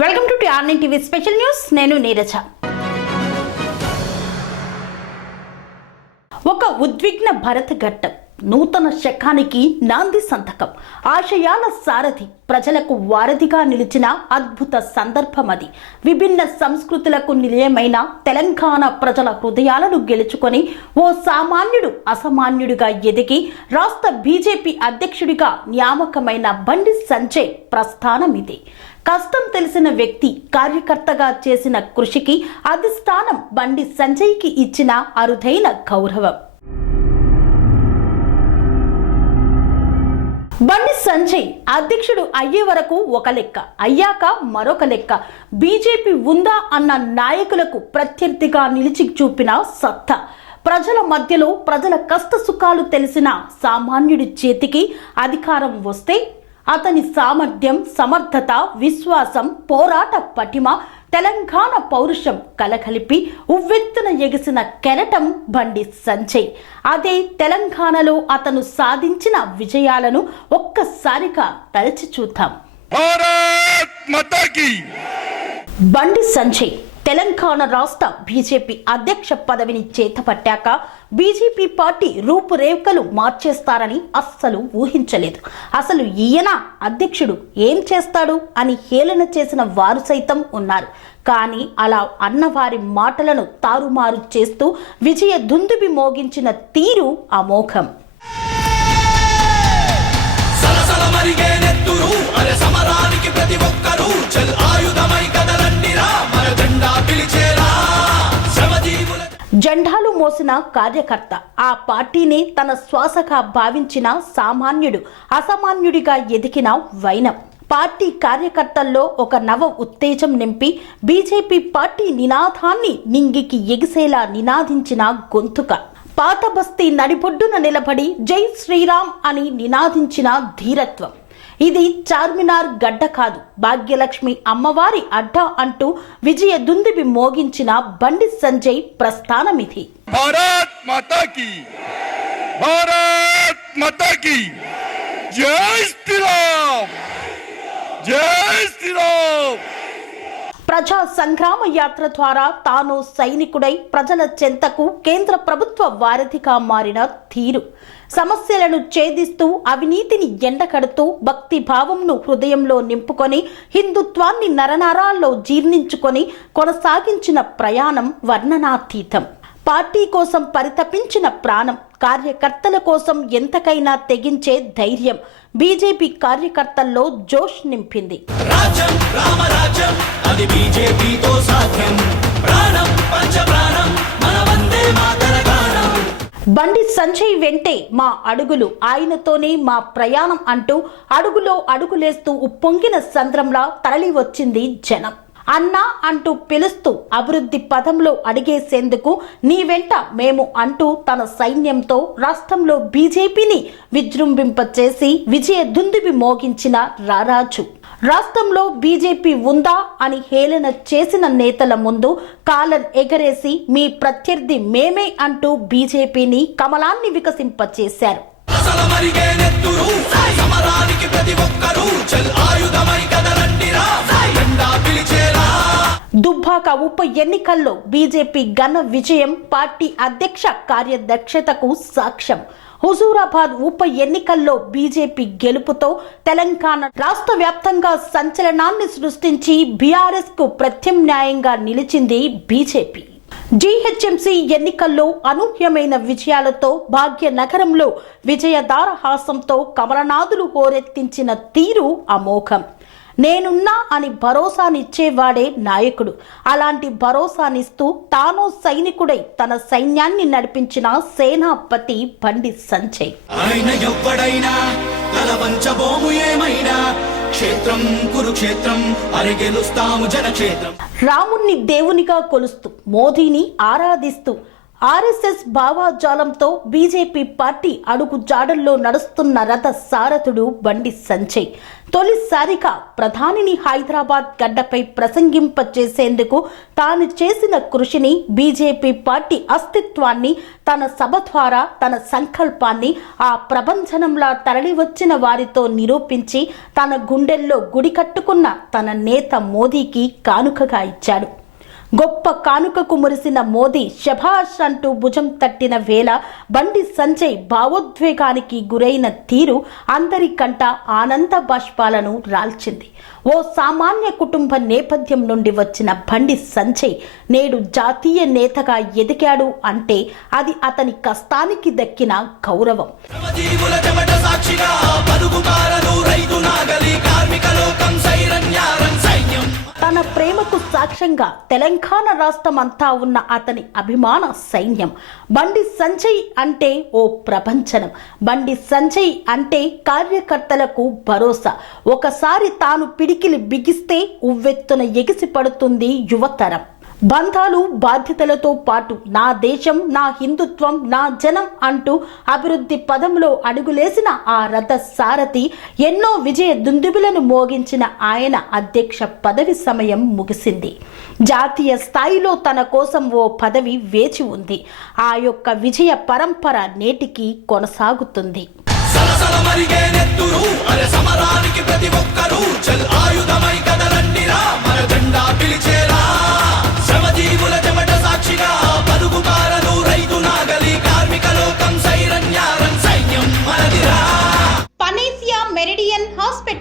Welcome to TRN TV special news. నేను నీరజ. ఒక ఉద్విగ్న భరత ఘట్టం నూతన శకానికి నాంది సంతకం ఆశయాల సారథి ప్రజలకు వారధిగా నిలిచిన అద్భుత సందర్భం అది. విభిన్న సంస్కృతులకు నిలయమైన తెలంగాణ ప్రజల హృదయాలను గెలుచుకొని ఓ సామాన్యుడు అసామాన్యుడిగా ఎదిగి రాష్ట్ర బీజేపీ అధ్యక్షుడిగా నియామకమైన బండి సంజయ్ ప్రస్థానం ఇది కష్టం తెలిసిన వ్యక్తి కార్యకర్తగా చేసిన కృషికి అధిష్టానం బండి సంజయ్కి ఇచ్చిన అరుదైన గౌరవం. బండి సంజయ్ అధ్యక్షుడు అయ్యే వరకు ఒక లెక్క అయ్యాక మరొక లెక్క. బీజేపీ ఉందా అన్న నాయకులకు ప్రత్యర్థిగా నిలిచి చూపిన సత్తా. ప్రజల మధ్యలో ప్రజల కష్ట సుఖాలు తెలిసిన సామాన్యుడి చేతికి అధికారం వస్తే అతని సామర్థ్యం సమర్థత విశ్వాసం పోరాట పటిమ తెలంగాణ పౌరుషం కలకలిపి ఉవ్వెత్తున ఎగిసిన కెరటం బండి సంజయ్. అదే తెలంగాణలో అతను సాధించిన విజయాలను ఒక్కసారిగా తలచి చూద్దాం. బండి సంజయ్ తెలంగాణ రాష్ట్ర బీజేపీ అధ్యక్ష పదవిని చేతపట్టాక బీజేపీ పార్టీ రూపురేఖలు మార్చేస్తారని అస్సలు ఊహించలేదు. అసలు ఈయన అధ్యక్షుడు ఏం చేస్తాడు అని హేళన చేసిన వారు సైతం ఉన్నారు. కానీ అలా అన్నవారి మాటలను తారుమారు చేస్తూ విజయ దుందుబి మోగించిన తీరు అమోఘం. సమరానికి ప్రతి ఒక్కరూ మోసిన కార్యకర్త. ఆ పార్టీని తన శ్వాసగా భావించిన సామాన్యుడు అసామాన్యుడిగా ఎదిగిన వైనం. పార్టీ కార్యకర్తల్లో ఒక నవ ఉత్తేజం నింపి బీజేపీ పార్టీ నినాదాన్ని నింగికి ఎగిసేలా నినాదించిన గొంతుక. పాత బస్తీ నడిబొడ్డున నిలబడి జై శ్రీరామ్ అని నినాదించిన ధీరత్వం. ఇది చార్మినార్ గడ్డ కాదు. భాగ్యలక్ష్మి అమ్మవారి అడ్డ అంటూ విజయ దుందుబి మోగించిన బండి సంజయ్ ప్రస్థానమిది. భారత్ మాతా కీ. భారత్ మాతా కీ. జై శ్రీరామ్. జై శ్రీరామ్. ప్రజా సంగ్రామ యాత్ర ద్వారా తాను సైనికుడై ప్రజల చెంతకు కేంద్ర ప్రభుత్వ వారధిగా మారిన తీరు సమస్యలను ఛేదిస్తూ అవినీతిని ఎండకడుతూ భక్తి భావంను హృదయంలో నింపుకొని హిందుత్వాన్ని నరనరాల్లో జీర్ణించుకొని కొనసాగించిన ప్రయాణం వర్ణనాతీతం. పార్టీ కోసం పరితపించిన ప్రాణం కార్యకర్తల కోసం ఎంతకైనా తెగించే ధైర్యం బీజేపీ కార్యకర్తల్లో జోష్ నింపింది. రాజ్యం రామరాజ్యం అది బీజేపీతో సాధ్యం. ప్రాణం పంచ ప్రాణం మన వందే మాతర బండి సంజయ్ వెంటే మా అడుగులు ఆయనతోనే మా ప్రయాణం అంటూ అడుగులో అడుగులేస్తూ ఉప్పొంగిన సంద్రంలా తరలి వచ్చింది జనం. అన్నా అంటూ పిలుస్తూ అభివృద్ధి పదంలో అడిగేసేందుకు నీ వెంట మేము అంటూ తన సైన్యంతో రాష్ట్రంలో బీజేపీని విజృంభింపచేసి విజయ దుందుబి మోగించిన రారాజు. రాష్ట్రంలో బీజేపీ ఉందా అని హేళన చేసిన నేతల ముందు కాలర్ ఎగరేసి మీ ప్రత్యర్థి మేమే అంటూ బీజేపీని కమలాన్ని వికసింపచేశారు. దుబ్బాక ఉప ఎన్నికల్లో బీజేపీ ఘన విజయం పార్టీ అధ్యక్ష కార్యదక్షతకు సాక్ష్యం. హుజూరాబాద్ ఉప ఎన్నికల్లో బీజేపీ గెలుపుతో తెలంగాణ రాష్ట్ర వ్యాప్తంగా సంచలనాన్ని సృష్టించి బీఆర్ఎస్కు ప్రత్యామ్నాయంగా నిలిచింది బీజేపీ. జీహెచ్ఎంసీ ఎన్నికల్లో అనూహ్యమైన విజయాలతో భాగ్యనగరంలో విజయదారహాసంతో కమలనాథులు హోరెత్తించిన తీరు అమోఘం. నేనున్నా అని భరోసానిచ్చేవాడే నాయకుడు. అలాంటి భరోసానిస్తూ తాను సైనికుడై తన సైన్యాన్ని నడిపించిన సేనాపతి బండి సంజయ్. ఆయన ఎవ్వడైనా తల వంచబోము ఏమైనా? క్షేత్రం కురుక్షేత్రం అరి గెలుస్తాము జనక్షేత్రం. రాముణ్ణి దేవునిగా కొలుస్తూ మోదీని ఆరాధిస్తూ ఆర్ఎస్ఎస్ భావాజాలంతో బీజేపీ పార్టీ అడుగు జాడల్లో నడుస్తున్న రథ సారథుడు బండి సంజయ్. తొలిసారిగా ప్రధానిని హైదరాబాద్ గడ్డపై ప్రసంగింపచేసేందుకు తాను చేసిన కృషిని బీజేపీ పార్టీ అస్తిత్వాన్ని తన సభ ద్వారా తన సంకల్పాన్ని ఆ ప్రభంజనంలా తరలివచ్చిన వారితో నిరూపించి తన గుండెల్లో గుడి కట్టుకున్న తన నేత మోదీకి కానుకగా ఇచ్చాడు. గొప్ప కానుకకు మురిసిన మోదీ శభాష్ అంటూ భుజం తట్టిన వేళ బండి సంజయ్ భావోద్వేగానికి గురైన తీరు అందరికంట ఆనంద బాష్పాలను రాల్చింది. ఓ సామాన్య కుటుంబ నేపథ్యం నుండి వచ్చిన బండి సంజయ్ నేడు జాతీయ నేతగా ఎదిగాడు అంటే అది అతని కష్టానికి దక్కిన గౌరవం. సాక్షిగా తన ప్రేమకు సాక్ష్యంగా తెలంగాణ రాష్ట్రం అంతా ఉన్న అతని అభిమాన సైన్యం. బండి సంజయ్ అంటే ఓ ప్రపంచనం బండి సంజయ్ అంటే కార్యకర్తలకు భరోసా. ఒకసారి తాను పిడికిలి బిగిస్తే ఉవ్వెత్తున ఎగిసి పడుతుంది యువతరం. బంధాలు బాధ్యతలతో పాటు నా దేశం నా హిందుత్వం నా జనం అంటూ అభివృద్ధి పదంలో అడుగులేసిన ఆ రథ సారథి ఎన్నో విజయ దుందుబులను మోగించిన ఆయన అధ్యక్ష పదవి సమయం ముగిసింది. జాతీయ స్థాయిలో తన కోసం ఓ పదవి వేచి ఉంది. ఆ యొక్క విజయ పరంపర నేటికి కొనసాగుతుంది. సమరానికి ప్రతి ఒక్కరూ చల్ ఆయుధమై కదలండిరా మన జెండా పిలిచే